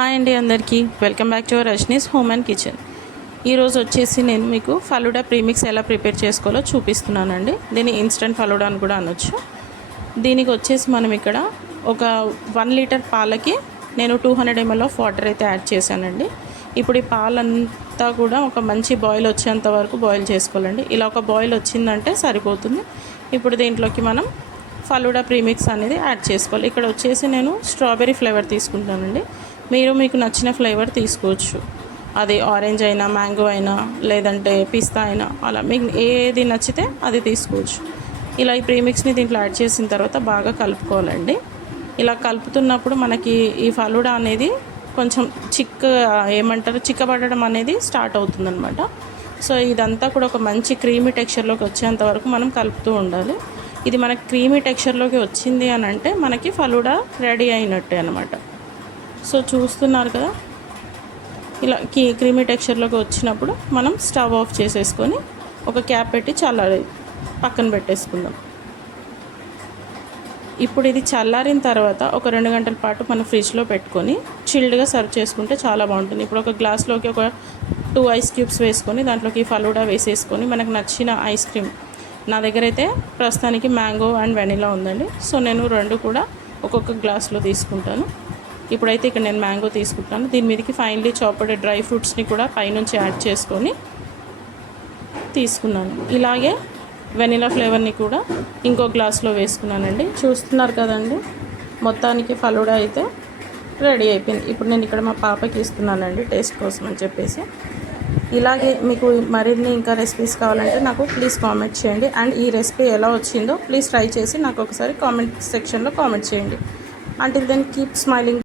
Hi అండి అందరికీ welcome back to Rajani's home and kitchen. ఈరోజు వచ్చేసి నేను మీకు ఫలూడా ప్రీమిక్స్ ఎలా ప్రిపేర్ చేసుకోవాలో చూపిస్తున్నానండి. దీన్ని ఇన్స్టెంట్ ఫలూడా అని కూడా అనొచ్చు. దీనికి వచ్చేసి మనం ఇక్కడ ఒక 1 లీటర్ పాలకి నేను 200 ml ఆఫ్ వాటర్ అయితే యాడ్ చేశానండి. ఇప్పుడు ఈ పాలంతా కూడా ఒక మంచి బాయిల్ వచ్చేంత వరకు బాయిల్ చేసుకోవాలండి. ఇలా ఒక బాయిల్ వచ్చిందంటే సరిపోతుంది. ఇప్పుడు దీంట్లోకి మనం ఫలూడా ప్రీమిక్స్ అనేది యాడ్ చేసుకోవాలి. ఇక్కడ వచ్చేసి నేను స్ట్రాబెర్రీ ఫ్లేవర్ తీసుకుంటానండి. మీరు మీకు నచ్చిన ఫ్లేవర్ తీసుకోవచ్చు. అది ఆరెంజ్ అయినా, మ్యాంగో అయినా, లేదంటే పిస్తా అయినా, అలా మీకు ఏది నచ్చితే అది తీసుకోవచ్చు. ఇలా ఈ ప్రీమిక్స్ని దీంట్లో యాడ్ చేసిన తర్వాత బాగా కలుపుకోవాలండి. ఇలా కలుపుతున్నప్పుడు మనకి ఈ ఫలూడా అనేది కొంచెం చిక్కబడడం అనేది స్టార్ట్ అవుతుందన్నమాట. సో ఇదంతా కూడా ఒక మంచి క్రీమీ టెక్స్చర్లోకి వచ్చేంత వరకు మనం కలుపుతూ ఉండాలి. ఇది మనకి క్రీమీ టెక్స్చర్లోకి వచ్చింది అని అంటే మనకి ఫలూడా రెడీ అయినట్టే అనమాట. సో చూస్తున్నారు కదా, ఇలా క్రీమీ టెక్స్చర్లోకి వచ్చినప్పుడు మనం స్టవ్ ఆఫ్ చేసేసుకొని ఒక క్యాప్ పెట్టి పక్కన పెట్టేసుకుందాం. ఇప్పుడు ఇది చల్లారిన తర్వాత ఒక 2 గంటల పాటు మనం ఫ్రిడ్జ్లో పెట్టుకొని చిల్డ్గా సర్వ్ చేసుకుంటే చాలా బాగుంటుంది. ఇప్పుడు ఒక గ్లాస్లోకి ఒక 2 ఐస్ క్యూబ్స్ వేసుకొని దాంట్లోకి ఫలూడా వేసేసుకొని మనకు నచ్చిన ఐస్ క్రీమ్, నా దగ్గర అయితే ప్రస్తుతానికి మ్యాంగో అండ్ వెనిలా ఉందండి. సో నేను 2 కూడా ఒక్కొక్క గ్లాస్లో తీసుకుంటాను. ఇప్పుడైతే ఇక్కడ నేను మ్యాంగో తీసుకుంటాను. దీని మీదకి ఫైనలీ చాప్డ్ డ్రై ఫ్రూట్స్ని కూడా పైనుంచి యాడ్ చేసుకొని తీసుకున్నాను. ఇలాగే వెనిలా ఫ్లేవర్ని కూడా ఇంకో గ్లాస్లో వేసుకున్నానండి. చూస్తున్నారు కదండి, మొత్తానికి ఫలూడా అయితే రెడీ అయిపోయింది. ఇప్పుడు నేను ఇక్కడ మా పాపకి ఇస్తున్నానండి టేస్ట్ కోసం అని చెప్పేసి. ఇలాగే మీకు మరిన్ని ఇంకా రెసిపీస్ కావాలంటే నాకు ప్లీజ్ కామెంట్ చేయండి. అండ్ ఈ రెసిపీ ఎలా వచ్చిందో ప్లీజ్ ట్రై చేసి నాకు ఒకసారి కామెంట్ సెక్షన్లో కామెంట్ చేయండి. Until then, keep smiling.